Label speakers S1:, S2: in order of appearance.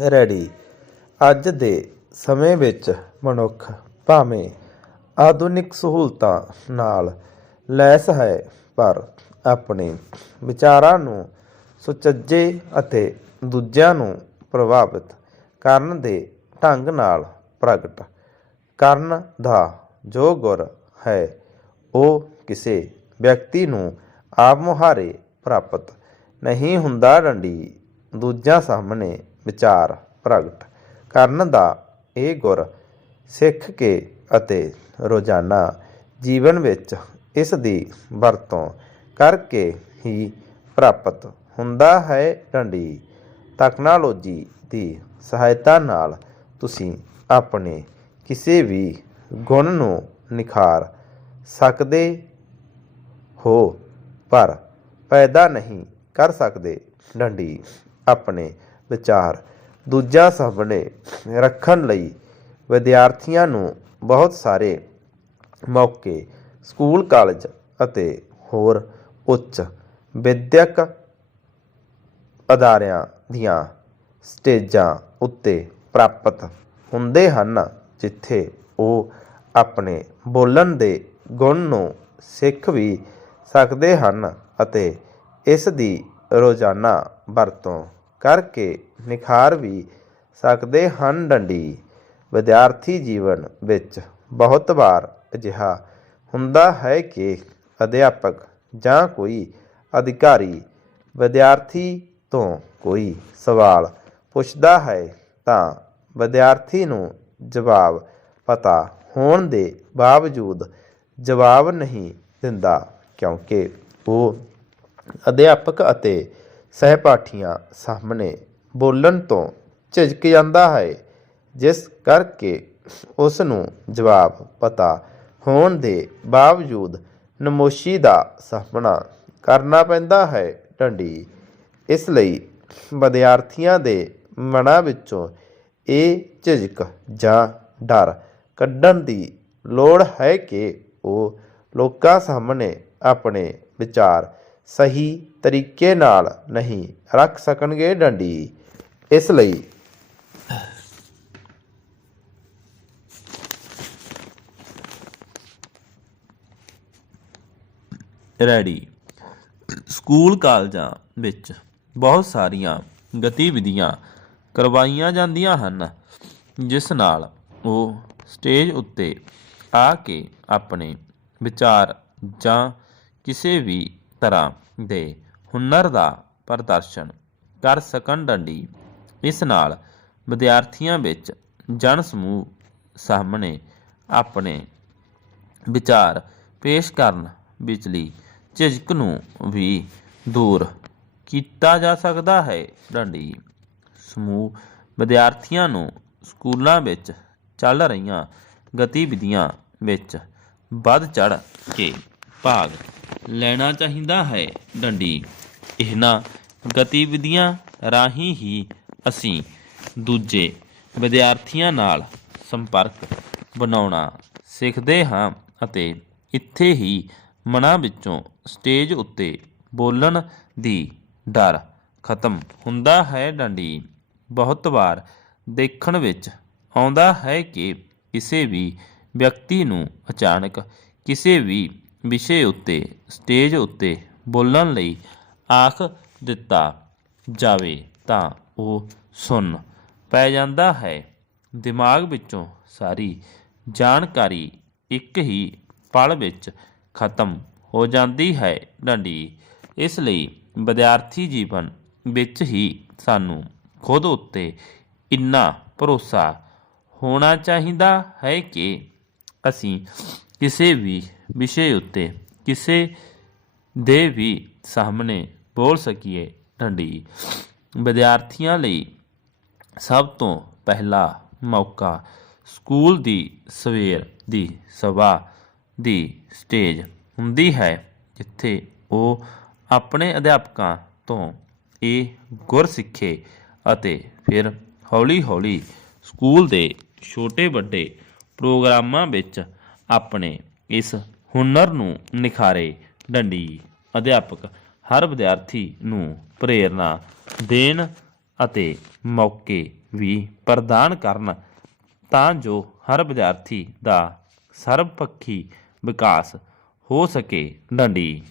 S1: Ready. ਅੱਜ ਦੇ ਸਮੇਂ ਵਿੱਚ ਮਨੁੱਖ ਭਾਵੇਂ ਆਧੁਨਿਕ ਸਹੂਲਤਾਂ ਨਾਲ ਲੈਸ ਹੈ, ਪਰ ਆਪਣੇ ਵਿਚਾਰਾਂ ਨੂੰ ਸੁਚੱਜੇ ਅਤੇ ਦੂਜਿਆਂ ਨੂੰ ਪ੍ਰਭਾਵਿਤ ਕਰਨ ਦੇ ਢੰਗ ਨਾਲ ਪ੍ਰਗਟ ਕਰਨ ਦਾ ਜੋ ਗੁਰ ਹੈ, ਉਹ ਕਿਸੇ ਵਿਅਕਤੀ ਨੂੰ ਆਪ ਮੁਹਾਰੇ ਪ੍ਰਾਪਤ ਨਹੀਂ ਹੁੰਦਾ। ਡੰਡੀ ਦੂਜਿਆਂ ਸਾਹਮਣੇ ਵਿਚਾਰ ਪ੍ਰਗਟ ਕਰਨ ਦਾ ਇਹ ਗੁਰ ਸਿੱਖ ਕੇ ਅਤੇ ਰੋਜ਼ਾਨਾ ਜੀਵਨ ਵਿੱਚ ਇਸ ਦੀ ਵਰਤੋਂ ਕਰਕੇ ਹੀ ਪ੍ਰਾਪਤ ਹੁੰਦਾ ਹੈ। ਡੰਡੀ ਤਕਨਾਲੋਜੀ ਦੀ ਸਹਾਇਤਾ ਨਾਲ ਤੁਸੀਂ ਆਪਣੇ ਕਿਸੇ ਵੀ ਗੁਣ ਨੂੰ ਨਿਖਾਰ ਸਕਦੇ ਹੋ, ਪਰ ਪੈਦਾ ਨਹੀਂ ਕਰ ਸਕਦੇ। ਡੰਡੀ ਆਪਣੇ ਵਿਚਾਰ। ਦੂਜਾ ਸਾਹਮਣੇ ਰੱਖਣ ਲਈ ਵਿਦਿਆਰਥੀਆਂ ਨੂੰ ਬਹੁਤ ਸਾਰੇ ਮੌਕੇ, ਸਕੂਲ, ਕਾਲਜ ਅਤੇ ਹੋਰ ਉੱਚ ਵਿਦਿਅਕ ਅਦਾਰਿਆਂ ਦੀਆਂ ਸਟੇਜਾਂ ਉੱਤੇ ਪ੍ਰਾਪਤ ਹੁੰਦੇ ਹਨ, ਜਿੱਥੇ ਉਹ ਆਪਣੇ ਬੋਲਣ ਦੇ ਗੁਣ ਨੂੰ ਸਿੱਖ ਵੀ ਸਕਦੇ ਹਨ ਅਤੇ ਇਸ ਦੀ ਰੋਜ਼ਾਨਾ ਵਰਤੋਂ ਕਰਕੇ ਨਿਖਾਰ ਵੀ ਸਕਦੇ ਹਨ ਡੰਡੀ। ਵਿਦਿਆਰਥੀ ਜੀਵਨ ਵਿੱਚ ਬਹੁਤ ਵਾਰ ਅਜਿਹਾ ਹੁੰਦਾ ਹੈ ਕਿ ਅਧਿਆਪਕ ਜਾਂ ਕੋਈ ਅਧਿਕਾਰੀ ਵਿਦਿਆਰਥੀ ਤੋਂ ਕੋਈ ਸਵਾਲ ਪੁੱਛਦਾ ਹੈ ਤਾਂ ਵਿਦਿਆਰਥੀ ਨੂੰ ਜਵਾਬ ਪਤਾ ਹੋਣ ਦੇ ਬਾਵਜੂਦ ਜਵਾਬ ਨਹੀਂ ਦਿੰਦਾ ਕਿਉਂਕਿ ਉਹ ਅਧਿਆਪਕ ਅਤੇ ਸਹਿਪਾਠੀਆਂ ਸਾਹਮਣੇ ਬੋਲਣ ਤੋਂ ਝਿਜਕ ਜਾਂਦਾ ਹੈ, ਜਿਸ ਕਰਕੇ ਉਸ ਨੂੰ ਜਵਾਬ ਪਤਾ ਹੋਣ ਦੇ ਬਾਵਜੂਦ ਨਮੋਸ਼ੀ ਦਾ ਸਾਹਮਣਾ ਕਰਨਾ ਪੈਂਦਾ ਹੈ ਢੰਡੀ ਇਸ ਲਈ ਵਿਦਿਆਰਥੀਆਂ ਦੇ ਮਨਾਂ ਵਿੱਚੋਂ ਇਹ ਝਿਜਕ ਜਾਂ ਡਰ ਕੱਢਣ ਦੀ ਲੋੜ ਹੈ ਕਿ ਉਹ ਲੋਕਾਂ ਸਾਹਮਣੇ ਆਪਣੇ ਵਿਚਾਰ ਸਹੀ ਤਰੀਕੇ ਨਾਲ ਨਹੀਂ ਰੱਖ ਸਕਣਗੇ ਡੰਡੀ। ਇਸ ਲਈ
S2: ਰੈਡੀ। ਸਕੂਲ ਕਾਲਜਾਂ ਵਿੱਚ ਬਹੁਤ ਸਾਰੀਆਂ ਗਤੀਵਿਧੀਆਂ ਕਰਵਾਈਆਂ ਜਾਂਦੀਆਂ ਹਨ, ਜਿਸ ਨਾਲ ਉਹ ਸਟੇਜ ਉੱਤੇ ਆ ਕੇ ਆਪਣੇ ਵਿਚਾਰ ਜਾਂ ਕਿਸੇ ਵੀ ਤਰ੍ਹਾਂ ਦੇ ਹੁਨਰ ਦਾ ਪ੍ਰਦਰਸ਼ਨ ਕਰ ਸਕਣ ਡੰਡੀ। ਇਸ ਨਾਲ ਵਿਦਿਆਰਥੀਆਂ ਵਿੱਚ ਜਨ ਸਮੂਹ ਸਾਹਮਣੇ ਆਪਣੇ ਵਿਚਾਰ ਪੇਸ਼ ਕਰਨ ਵਿਚਲੀ ਝਿਜਕ ਨੂੰ ਵੀ ਦੂਰ ਕੀਤਾ ਜਾ ਸਕਦਾ ਹੈ ਡੰਡੀ। ਸਮੂਹ ਵਿਦਿਆਰਥੀਆਂ ਨੂੰ ਸਕੂਲਾਂ ਵਿੱਚ ਚੱਲ ਰਹੀਆਂ ਗਤੀਵਿਧੀਆਂ ਵਿੱਚ ਵੱਧ ਚੜ ਕੇ ਭਾਗ ਲੈਣਾ ਚਾਹੀਦਾ ਹੈ ਡੰਡੀ। ਇਹਨਾਂ ਗਤੀਵਿਧੀਆਂ ਰਾਹੀਂ ਹੀ ਅਸੀਂ ਦੂਜੇ ਵਿਦਿਆਰਥੀਆਂ ਨਾਲ ਸੰਪਰਕ ਬਣਾਉਣਾ ਸਿੱਖਦੇ ਹਾਂ ਅਤੇ ਇੱਥੇ ਹੀ ਮਨਾਂ ਵਿੱਚੋਂ ਸਟੇਜ ਉੱਤੇ ਬੋਲਣ ਦੀ ਡਰ ਖਤਮ ਹੁੰਦਾ ਹੈ ਡੰਡੀ। ਬਹੁਤ ਵਾਰ ਦੇਖਣ ਵਿੱਚ ਆਉਂਦਾ ਹੈ ਕਿ ਕਿਸੇ ਵੀ ਵਿਅਕਤੀ ਨੂੰ ਅਚਾਨਕ ਕਿਸੇ ਵੀ ਵਿਸ਼ੇ ਉੱਤੇ, ਸਟੇਜ ਉੱਤੇ ਬੋਲਣ ਲਈ ਆਖ ਦਿੱਤਾ ਜਾਵੇ ਤਾਂ ਉਹ ਸੁਣ ਪੈ ਜਾਂਦਾ ਹੈ। ਦਿਮਾਗ ਵਿੱਚੋਂ ਸਾਰੀ ਜਾਣਕਾਰੀ ਇੱਕ ਹੀ ਪਲ ਵਿੱਚ ਖਤਮ ਹੋ ਜਾਂਦੀ ਹੈ ਡੰਡੀ। ਇਸ ਲਈ ਵਿਦਿਆਰਥੀ ਜੀਵਨ ਵਿੱਚ ਹੀ ਸਾਨੂੰ ਖੁਦ ਉੱਤੇ ਇੰਨਾ ਭਰੋਸਾ ਹੋਣਾ ਚਾਹੀਦਾ ਹੈ ਕਿ ਅਸੀਂ ਕਿਸੇ ਵੀ ਵਿਸ਼ੇ ਉੱਤੇ, ਕਿਸੇ ਦੇ ਵੀ ਸਾਹਮਣੇ ਬੋਲ ਸਕੀਏ ਡੰਡੀ। ਵਿਦਿਆਰਥੀਆਂ ਲਈ ਸਭ ਤੋਂ ਪਹਿਲਾ ਮੌਕਾ ਸਕੂਲ ਦੀ ਸਵੇਰ ਦੀ ਸਭਾ ਦੀ ਸਟੇਜ ਹੁੰਦੀ ਹੈ, ਜਿੱਥੇ ਉਹ ਆਪਣੇ ਅਧਿਆਪਕਾਂ ਤੋਂ ਇਹ ਗੁਰ ਸਿੱਖੇ ਅਤੇ ਫਿਰ ਹੌਲੀ-ਹੌਲੀ ਸਕੂਲ ਦੇ ਛੋਟੇ ਵੱਡੇ ਪ੍ਰੋਗਰਾਮਾਂ ਵਿੱਚ ਆਪਣੇ ਇਸ ਹੁਨਰ ਨੂੰ ਨਿਖਾਰੇ। ਡੰਡੀ, ਅਧਿਆਪਕ ਹਰ ਵਿਦਿਆਰਥੀ ਨੂੰ ਪ੍ਰੇਰਨਾ ਦੇਣ ਅਤੇ ਮੌਕੇ ਵੀ ਪ੍ਰਦਾਨ ਕਰਨ ਤਾਂ ਜੋ ਹਰ ਵਿਦਿਆਰਥੀ ਦਾ ਸਰਬਪੱਖੀ ਵਿਕਾਸ ਹੋ ਸਕੇ। ਡੰਡੀ